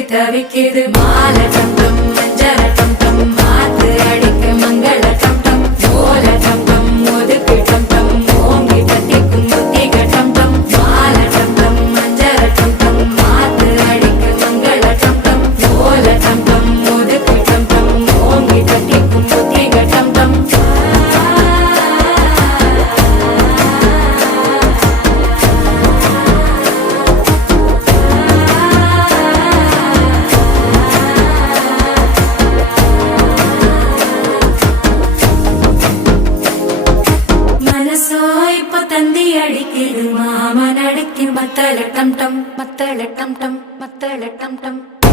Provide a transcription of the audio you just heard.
தவிக்குது மால டம் டம் மஞ்சள டம் டம் மாத்து அடிக்க மங்கள டம் டம் ஓல டம் டம் ஒதுக்கு டம் டம் ஓங்கி தட்டிக்கும் புத்திக டம் டம் மால டம் டம் மஞ்சள டம் டம் மாத்து அடிக்க மங்கள டம் டம் ஓல டம் டம் ஒதுக்கு டம் டம் ஓங்கி தட்டிக்கும் புத்திக டம் டம் தந்தி அடிக்குது மாமன் அடிக்கு மத்தள டம் டம் மத்தள டம் டம் மத்தள டம் டம்